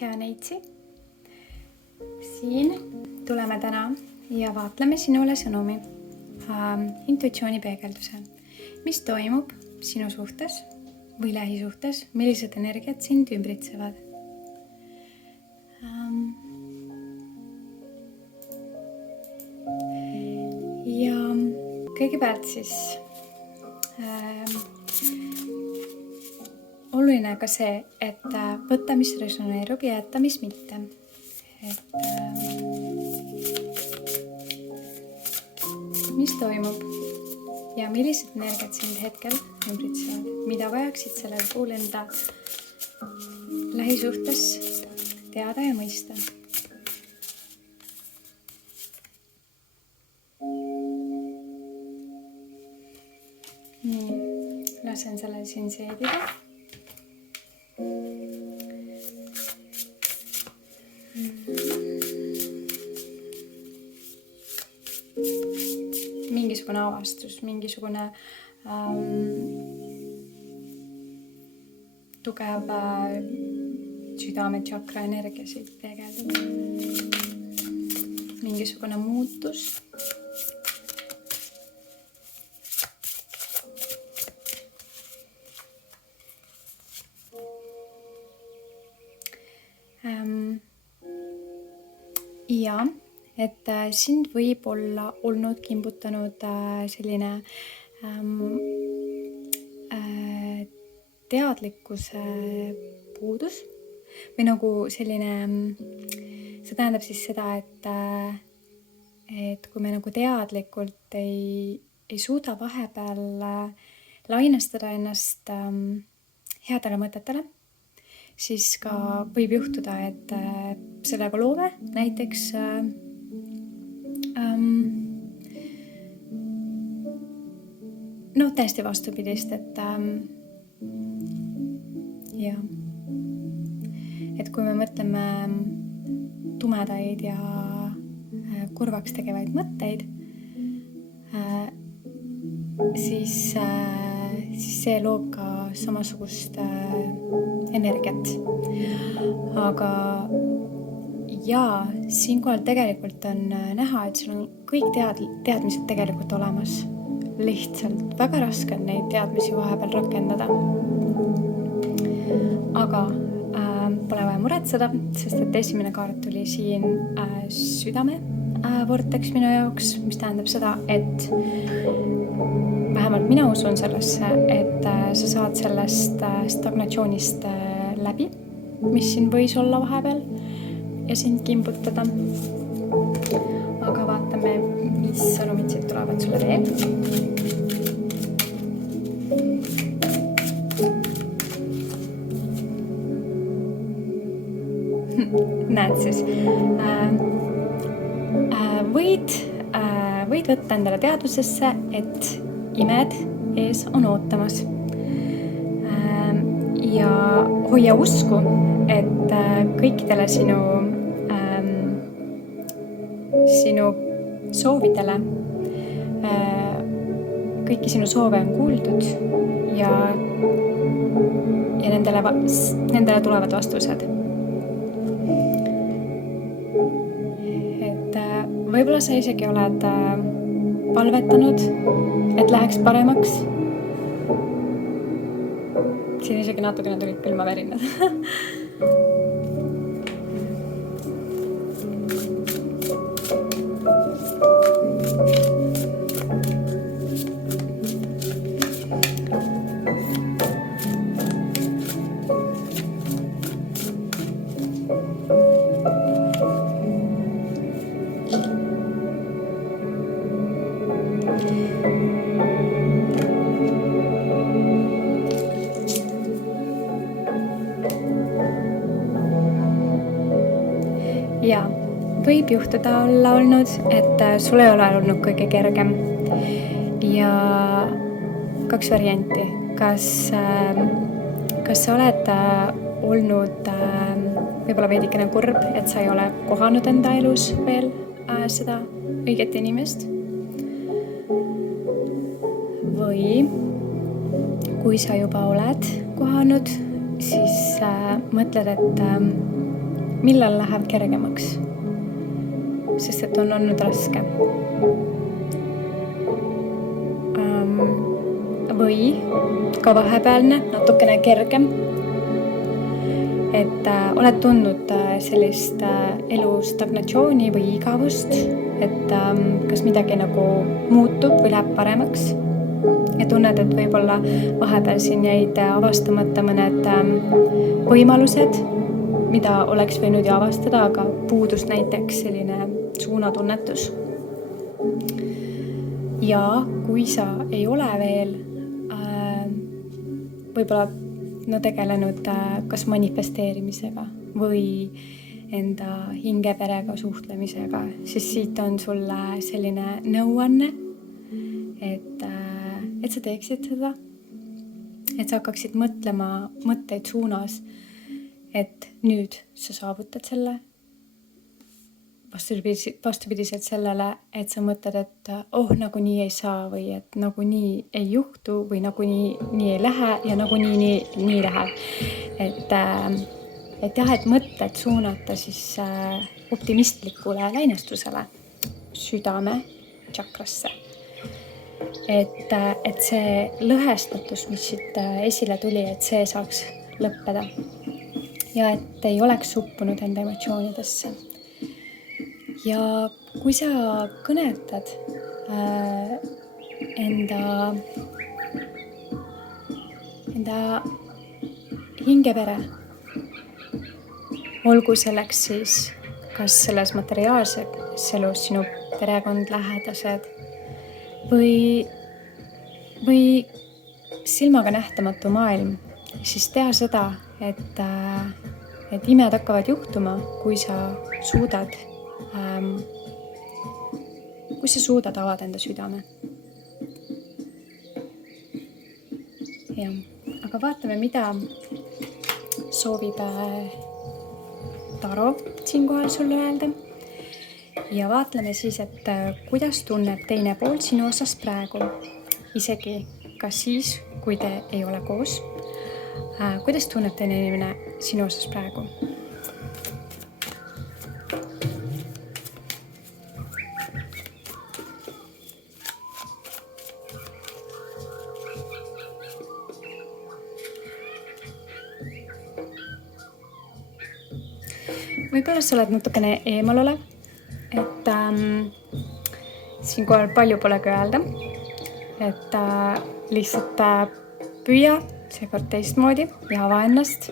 hea Neitsi. Siin tuleme täna ja vaatleme sinule sõnumi, intuitsioonipeegelduse, mis toimub sinu suhtes või lähisuhtes, millised energiat sind ümbritsevad. Ja kõigepealt siis oluline ka see, et võtta, mis resoneerub ja jätta, mis mitte. Mis toimub ja millised energiat sind hetkel ümbritsevad, mida vajaksid sellel puhul enda lähisuhtes teada ja mõista. Nii, lasen sellel siin seedida. Mingisugune avastus, mingisugune tugev südametšakra energia siit peegeldub. Mingisugune muutus. Ja et sind võib olla olnud kimbutanud selline teadlikkuse puudus või nagu selline, see tähendab siis seda, et kui me nagu teadlikult ei suuda vahepeal lainestada ennast headele mõtetele, siis ka võib juhtuda, et sellega loome näiteks täiesti vastupidist, et kui me mõtleme tumedaid ja kurvaks tegevaid mõtteid, siis see loob ka samasugust energiat. Aga siinkohal tegelikult on näha, et sul on kõik teadmised tegelikult olemas. Lihtsalt väga raske on neid teadmisi vahepeal rakendada. Aga pole vaja muretseda, sest et esimene kaart tuli siin südame vorteks minu jaoks, mis tähendab seda, et vähemalt mina usun sellesse, et sa saad sellest stagnatsioonist läbi, mis siin võis olla vahepeal ja sind kimbutada. Aga vaatame, mis sõnumid siit tulevad sulle veel. Näed siis, võid võtta endale teadvusesse, et imed ees on ootamas. Ja hoia usku, et kõikidele sinu soovidele, kõiki sinu soove on kuuldud ja nendele tulevad vastused. Et võib-olla sa isegi oled palvetanud, et läheks paremaks. Siin isegi natukene tulid külmavärinad. Ja võib juhtuda olla olnud, et sul ei ole olnud kõige kergem. Ja 2 varianti. Kas sa oled olnud võib-olla veidikene kurb, et sa ei ole kohanud enda elus veel seda õiget inimest? Või kui sa juba oled kohanud, siis mõtled, et millal läheb kergemaks, sest et on olnud raske. Või ka vahepealne, natukene kergem. Et oled tundnud sellist elu stagnatsiooni või igavust, et kas midagi nagu muutub või läheb paremaks. Ja tunned, et võib-olla vahepeal siin jäid avastamata mõned võimalused, mida oleks võinud ju avastada, aga puudus näiteks selline suunatunnetus. Ja kui sa ei ole veel võib-olla tegelenud kas manifesteerimisega või enda hingeperega suhtlemisega, siis siit on sulle selline nõuanne, et sa teeksid seda, et sa hakkaksid mõtlema mõtteid suunas, et nüüd sa saavutad selle. Vastupidiselt sellele, et sa mõtled, et nagunii ei saa või et nagunii ei juhtu või nagunii ei lähe ja nagunii nii läheb. Et jah, et mõtted suunata siis optimistlikule lainestusele, südame tšakrasse. Et see lõhestatus, mis siit esile tuli, et see saaks lõppeda ja et ei oleks suppunud enda emotsioonidesse. Ja kui sa kõnetad enda hingepere, olgu selleks siis kas selles materiaalses elus sinu perekond, lähedased või silmaga nähtamatu maailm, siis tea seda, et imed hakkavad juhtuma, kui sa suudad avada enda südame. Jah, aga vaatame, mida soovib Taro siinkohal sulle öelda. Ja vaatleme siis, et kuidas tunneb teine pool sinu osas praegu, isegi kas siis, kui te ei ole koos. Kuidas tunneb teine inimene sinu osas praegu? Võib-olla sa oled natukene eemal olev, et siinkohal palju polegi öelda, et lihtsalt püüa seekord teistmoodi ja ava ennast,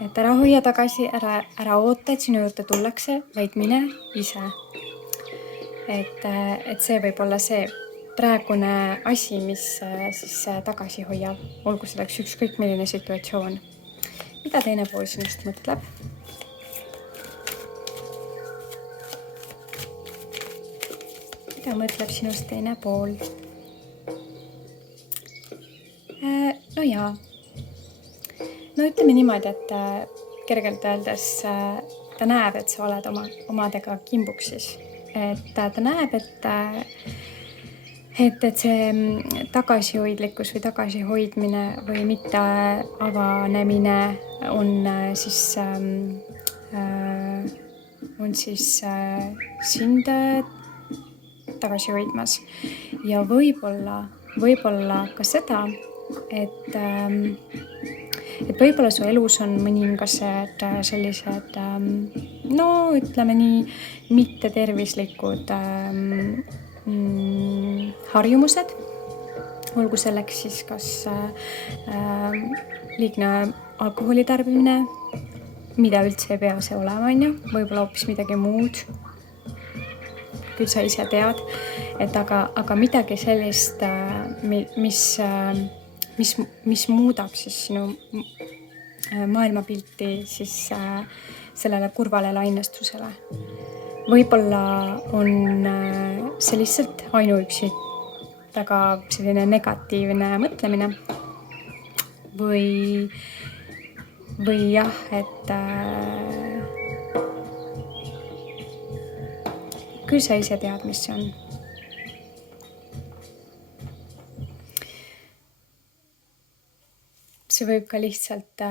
et ära hoia tagasi, ära oota, et sinu juurde tullakse, vaid mine ise. Et see võib olla see praegune asi, mis siis tagasi hoiab, olgu selleks ükskõik milline situatsioon. Mida teine pool sinust mõtleb? Mida mõtleb sinust teine pool? No jaa. No ütleme niimoodi, et kergelt öeldes ta näeb, et sa oled omadega kimbuksis. Et ta näeb, et see tagasihoidlikkus või tagasihoidmine või mitte avanemine on siis sind tagasi hoidmas. Ja võib-olla ka seda, et võib-olla su elus on mõningased sellised, ütleme nii, mittetervislikud harjumused. Olgu selleks siis kas liigne alkoholi tarbimine, mida üldse ei pea see olema, võib-olla hoopis midagi muud. Küll sa ise tead, et aga midagi sellist, mis muudab siis sinu maailmapilti siis sellele kurvale lainestusele. Võib-olla on see lihtsalt ainuüksi väga selline negatiivne mõtlemine või jah, et küll sa ise tead, mis see on. see võib ka lihtsalt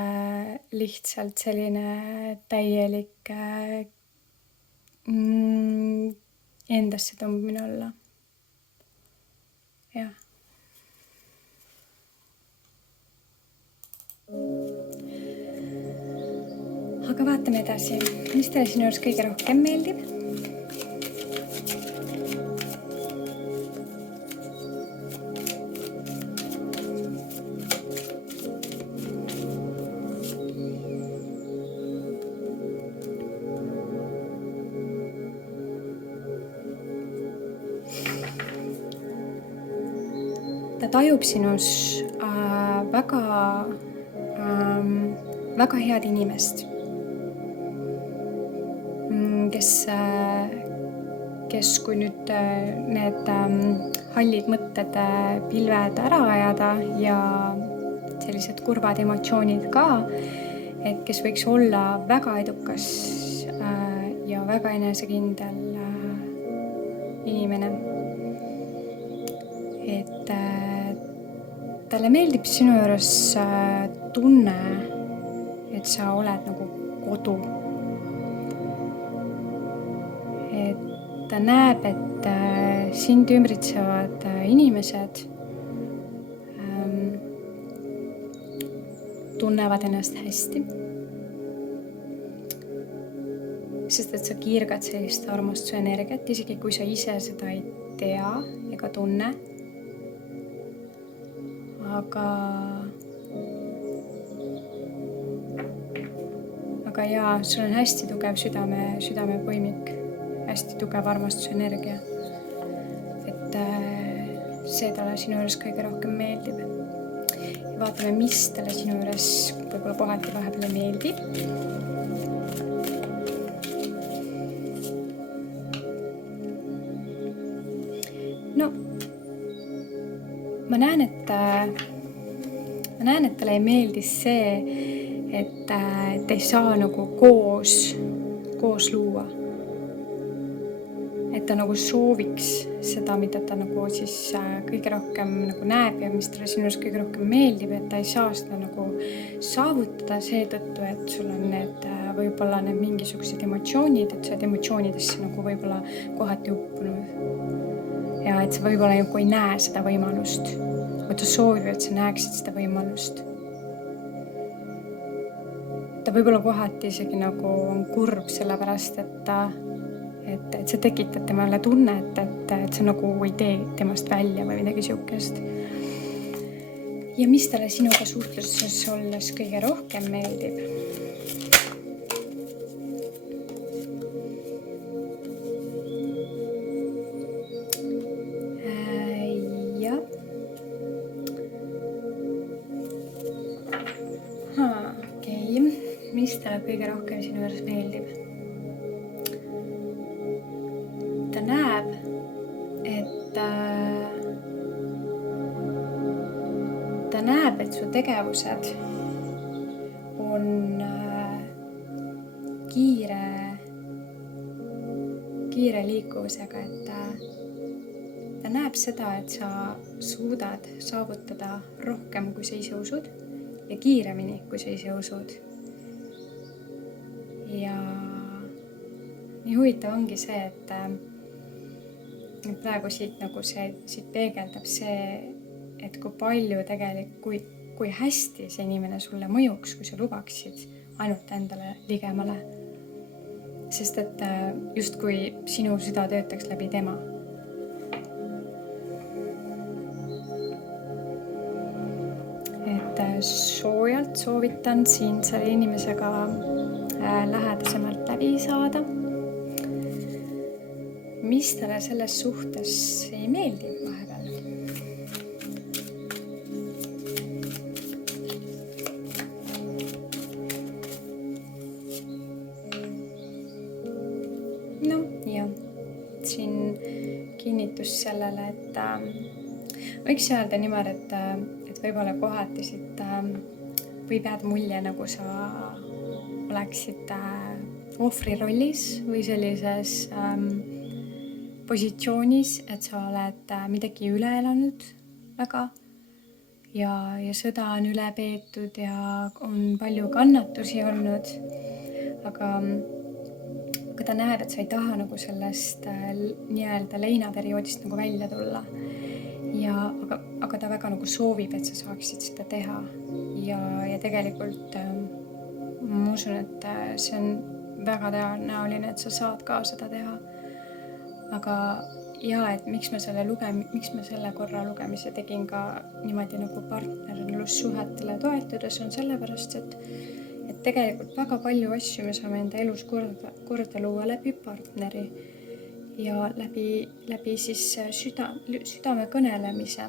selline täielik endasse tõmbamine olla. Jah. Aga vaatame edasi, mis teile sinu juures kõige rohkem meeldib? Ta tajub sinus väga head inimest, kes kui nüüd need hallid mõtted pilved ära ajada ja sellised kurvad emotsioonid ka, et kes võiks olla väga edukas ja väga enesekindel inimene. Et talle meeldib sinu juures tunne, et sa oled nagu kodu. Et ta näeb, et sind ümbritsevad inimesed tunnevad ennast hästi. Sest et sa kiirgad sellist armastuse energiat, isegi kui sa ise seda ei tea ega tunne. Aga jaa, sul on hästi tugev südamepõimik, hästi tugev armastusenergia. Et see talle sinu juures kõige rohkem meeldib. Ja vaatame, mis talle sinu juures võib-olla kohati vahepeal ei meeldi. No, ma näen, et talle ei meeldi see, et ei saa nagu koos luua. Et ta nagu sooviks seda, mida ta nagu siis kõige rohkem nagu näeb ja mis talle sinu juures kõige rohkem meeldib, et ta ei saa seda nagu saavutada seetõttu, et sul on need võib-olla need mingisugused emotsioonid, et sa oled emotsioonidesse nagu võib-olla kohati uppunud. Ja et sa võib-olla nagu ei näe seda võimalust. Aga ta soovib, et sa näeksid seda võimalust. Ta võib-olla kohati isegi nagu on kurb sellepärast, et see tekitab temale tunnet, et sa nagu ei tee temast välja või midagi siukest. Ja mis talle sinuga suhtluses olles kõige rohkem meeldib? Mis talle kõige rohkem sinu juures meeldib? Ta näeb, et su tegevused on kiire liikuvusega, et ta näeb seda, et sa suudad saavutada rohkem, kui sa ise usud ja kiiremini, kui sa ise usud. Ja nii huvitav ongi see, et praegu siit peegeldab see, et kui palju kui hästi see inimene sulle mõjuks, kui sa lubaksid ainult endale ligemale. Sest et justkui sinu süda töötaks läbi tema. Et soojalt soovitan siin selle inimesega lähedasemalt läbi saada. Mis talle selles suhtes ei meeldi vahepeal? No jah, siin kinnitus sellele, et võiks öelda niimoodi, et võib-olla kohati siit võib jääda mulje, nagu sa oleksid ohvri rollis või sellises positsioonis, et sa oled midagi üle elanud väga ja sõda on üle peetud ja on palju kannatusi olnud. Aga ta näeb, et sa ei taha nagu sellest nii-öelda leinaperioodist nagu välja tulla. Aga ta väga nagu soovib, et sa saaksid seda teha. Ja tegelikult ma usun, et see on väga tõenäoline, et sa saad ka seda teha. Aga et miks ma selle korra lugemise tegin ka niimoodi nagu partnerlussuhetele toetudes, on sellepärast, et tegelikult väga palju asju me saame enda elus korda luua läbi partneri ja läbi siis südame kõnelemise.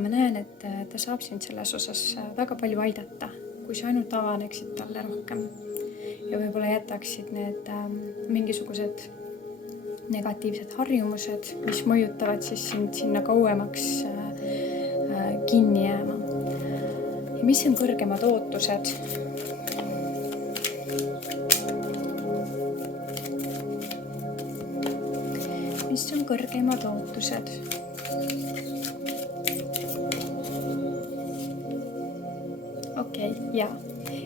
Ma näen, et ta saab sind selles osas väga palju aidata, kui sa ainult avaneksid talle rohkem ja võib-olla jätaksid need mingisugused negatiivsed harjumused, mis mõjutavad siis sind sinna kauemaks kinni jääma. Ja mis on kõrgemad ootused? Mis on kõrgemad ootused? Okei, jaa.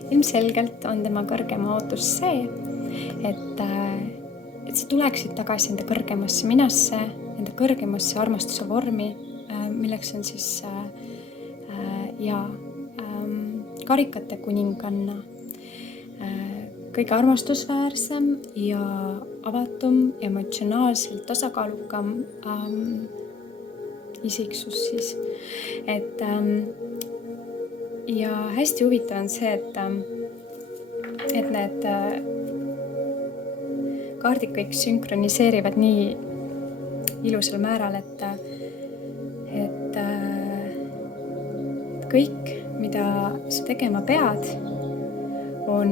Ilmselgelt on tema kõrgema ootus see, et sa tuleksid tagasi enda kõrgemasse minasse, enda kõrgemasse armastuse vormi, milleks on siis karikate kuninganna, kõige armastusväärsem ja avatum, emotsionaalselt tasakaalukam isiksus siis. Ja hästi huvitav on see, et need kaardid kõik sünkroniseerivad nii ilusal määral, et kõik, mida sa tegema pead, on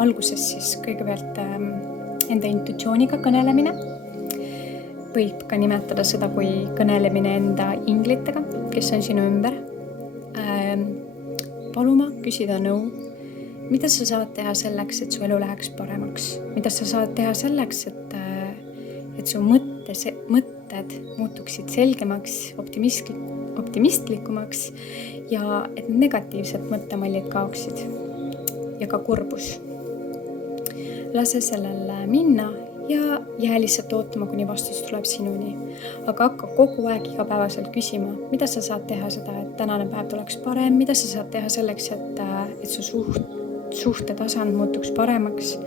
alguses siis kõigepealt enda intuitsiooniga kõnelemine. Võib ka nimetada seda kui kõnelemine enda inglitega, kes on sinu ümber. Paluma, küsida nõu. Mida sa saad teha selleks, et su elu läheks paremaks? Mida sa saad teha selleks, et su mõtted muutuksid selgemaks, optimistlikumaks ja et negatiivsed mõttemallid kaoksid ja ka kurbus. Lase sellele minna ja jää lihtsalt ootama, kuni vastus tuleb sinuni. Aga hakka kogu aeg igapäevaselt küsima, mida sa saad teha seda, et tänane päev tuleks parem, mida sa saad teha selleks, et su suhtetasand muutuks paremaks,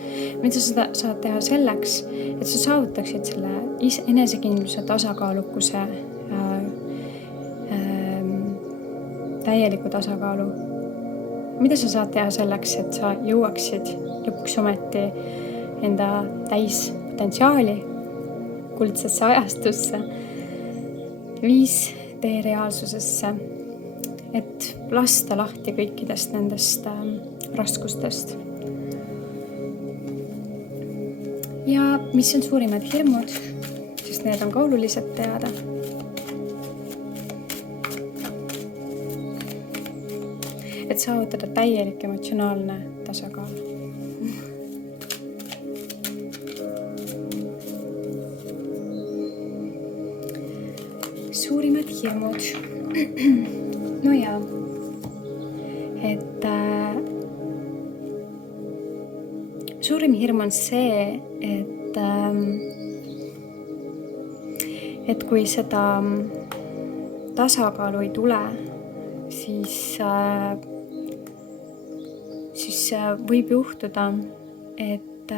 mida sa saad teha selleks, et sa saavutaksid selle enesekindluse tasakaalukuse, täieliku tasakaalu. Mida sa saad teha selleks, et sa jõuaksid lõpuks ometi enda täis potentsiaali, kuldsesse ajastusse, 5D reaalsusesse, et lasta lahti kõikidest nendest raskustest. Ja mis on suurimad hirmud, sest need on ka olulised teada. Et saavutada täielik emotsionaalne tasakaal. Suurimad hirmud. No jaa, et suurim hirm on see, et kui seda tasakaalu ei tule, siis võib juhtuda, et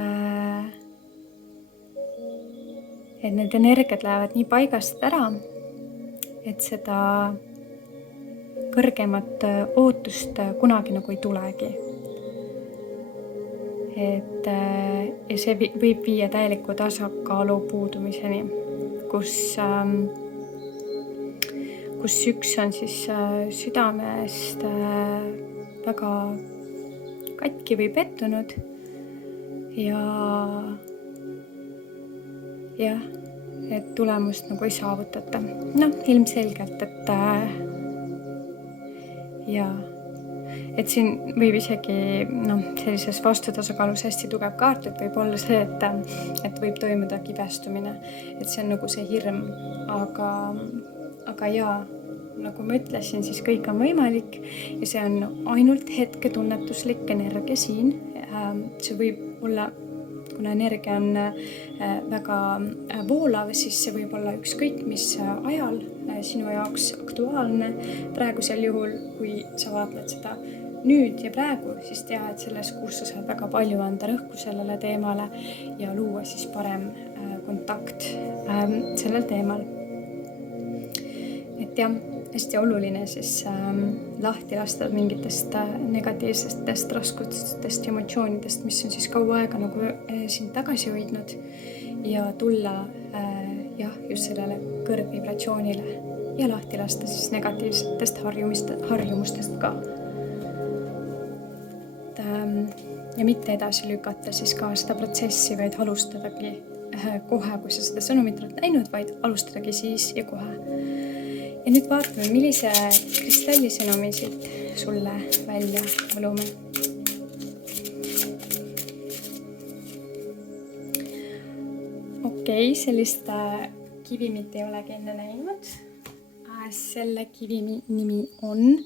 need energiad lähevad nii paigast ära, et seda kõrgemat ootust kunagi nagu ei tulegi. Ja see võib viia täieliku tasakaalu puudumiseni, kus üks on siis südamest väga katki või pettunud ja et tulemust nagu ei saavutata. Ilmselgelt, et siin võib isegi sellises vastutasakaalus hästi tugev kaart, et võib olla see, et võib toimuda kibestumine, et see on nagu see hirm, aga nagu ma ütlesin, siis kõik on võimalik ja see on ainult hetketunnetuslik energia siin. See võib olla, kuna energia on väga voolav, siis see võib olla ükskõik mis ajal sinu jaoks aktuaalne. Praegusel juhul, kui sa vaatled seda nüüd ja praegu, siis tea, et selles kuus sa saad väga palju anda rõhku sellele teemale ja luua siis parem kontakt sellel teemal. Et jah, hästi oluline siis lahti lasta mingitest negatiivsetest raskustest ja emotsioonidest, mis on siis kaua aega nagu sind tagasi hoidnud ja tulla just sellele kõrgvibratsioonile ja lahti lasta siis negatiivsetest harjumustest ka. Ja mitte edasi lükata siis ka seda protsessi, vaid alustadagi kohe, kui sa seda sõnumit oled näinud, vaid alustadagi siis ja kohe. Ja nüüd vaatame, millise kristallisõnumi siit sulle välja võlume. Okei, sellist kivimit ei olegi enne näinud. Selle kivimi nimi on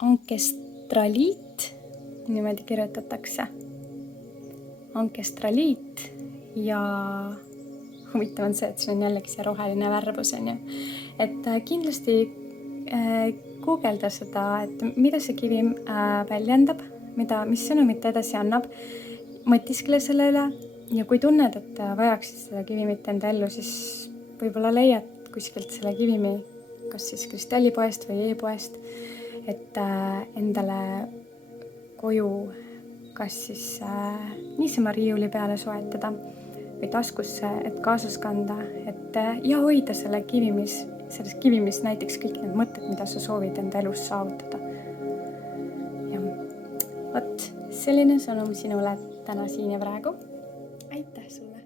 ankestraliit, niimoodi kirjutatakse. Ankestraliit ja huvitav on see, et siin on jällegi see roheline värvus, on ju. Et kindlasti guugelda seda, et mida see kivim väljendab, mis sõnumit edasi annab, mõtiskle selle üle ja kui tunned, et vajaksid seda kivimit enda ellu, siis võib-olla leiad kuskilt selle kivimi, kas siis kristallipoest või e-poest, et endale koju kas siis niisama riiuli peale soetada või taskusse, et kaasas kanda, ja hoida selles kivimis näiteks kõik need mõtted, mida sa soovid enda elus saavutada. Ja vot, selline sõnum sinule täna siin ja praegu. Aitäh sulle!